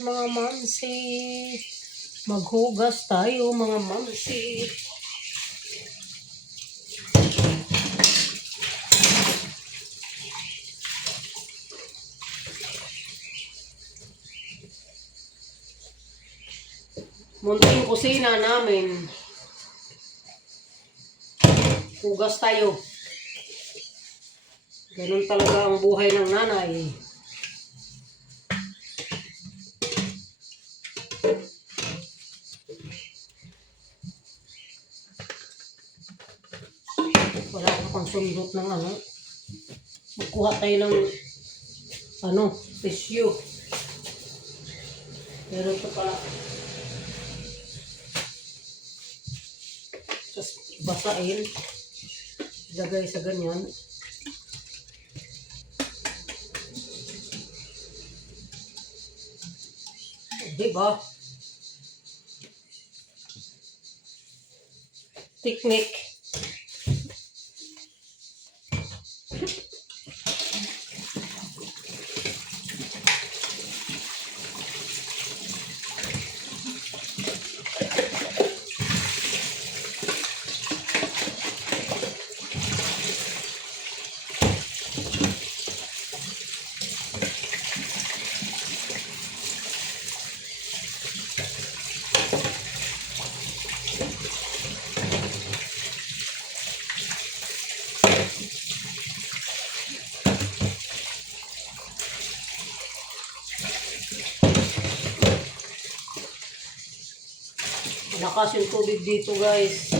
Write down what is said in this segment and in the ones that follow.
Mga mamsi, maghugas tayo mga mamsi. Munting kusina namin. Hugas tayo. Ganun talaga ang buhay ng nanay. Wala ka pang sundot ng ano. Magkuha tayo ng tissue. Pero ito pala. Tapos basain. Lagay sa ganyan. Diba? Technique. Lakas yung tubig dito, guys.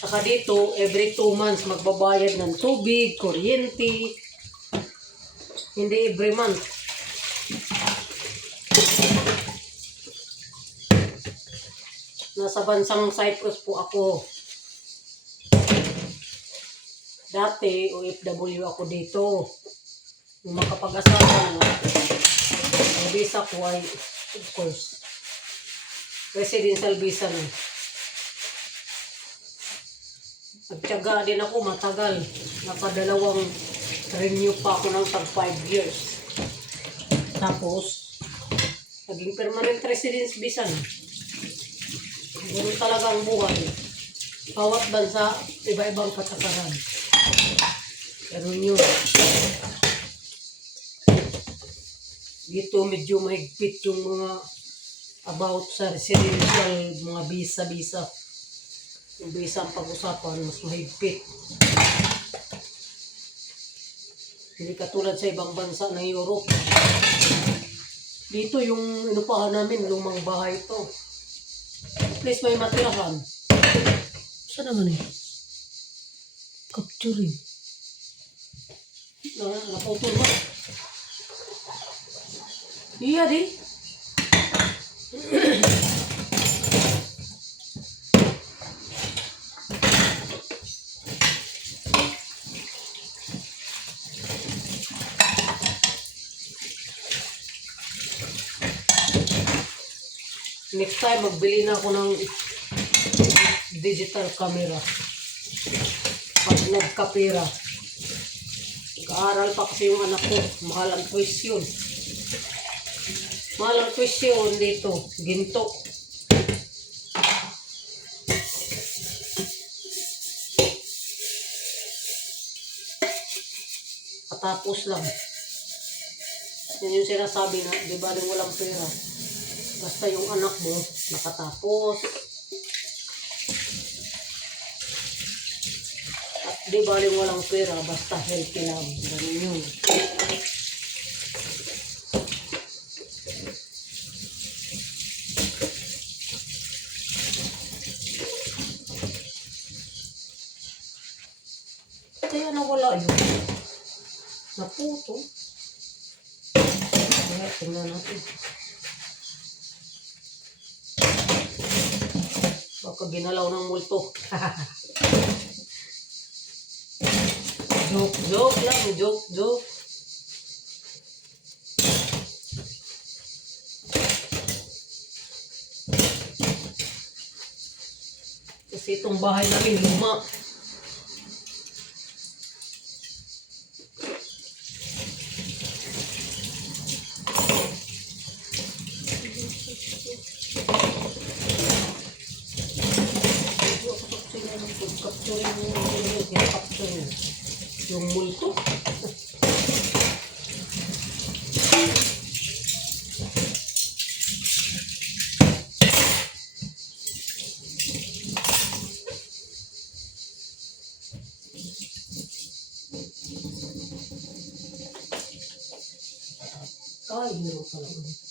Saka dito, every 2 months magbabayad ng tubig, kuryente. Hindi every month. Nasa bansang Cyprus po ako. Dati, OFW ako dito. Yung makapag-asawa na. Ang visa ko ay, of course, residential visa na. Nagtiyaga din ako matagal. Nakadalawang renew pa ako ng tag 5 years. Tapos, naging permanent residence visa na. Ganun talaga ang buhay. Bawat bansa, iba-ibang patakaran. Pero yun. Dito medyo mahigpit yung mga about sa residential, mga visa. Yung visa ang pag-usapan, mas mahigpit. Hindi katulad sa ibang bansa ng Europe. Dito yung inupahan namin, lumang bahay ito. At least may matirahan. Saan naman eh? Capturing. Naputol ba? Iya di. Next time, magbili na ako ng digital camera. Pag nagkapira. Nag-aaral pa kasi yung anak ko. Mahal ang tuition. Mahal ang tuition dito. Ginto. Katapos lang. Yan yung sinasabi na, di ba rin walang pera. Basta yung anak mo, nakatapos. At di ba rin walang pera, basta healthy lang. Ganun yun. Kaya nawala yun. Naputo. Kaya tingnan natin. Baka ginalaw ng multo. Joke lang. Joke. Kasi itong bahay namin luma. Yung multo. Ay, hero pala ulit.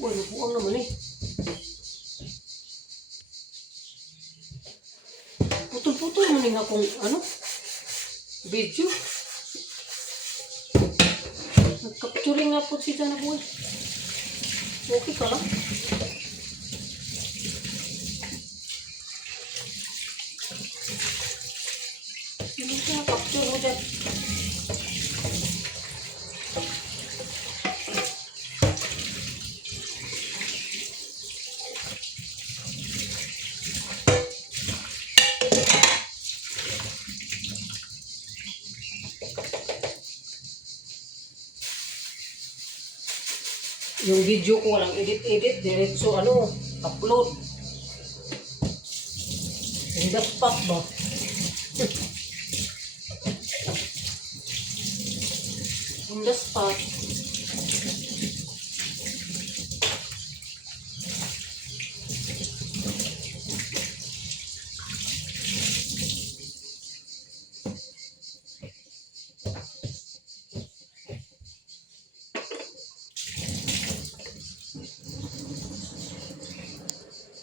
Bueno, buwang naman eh. Putol-putol naman yung akong, video. Nag-capturing nga po siya na buhay. Okay ka lang. Sino siya capture mo dyan? Yung video ko walang edit-edit, diretso upload. In the spot ba? In the spot.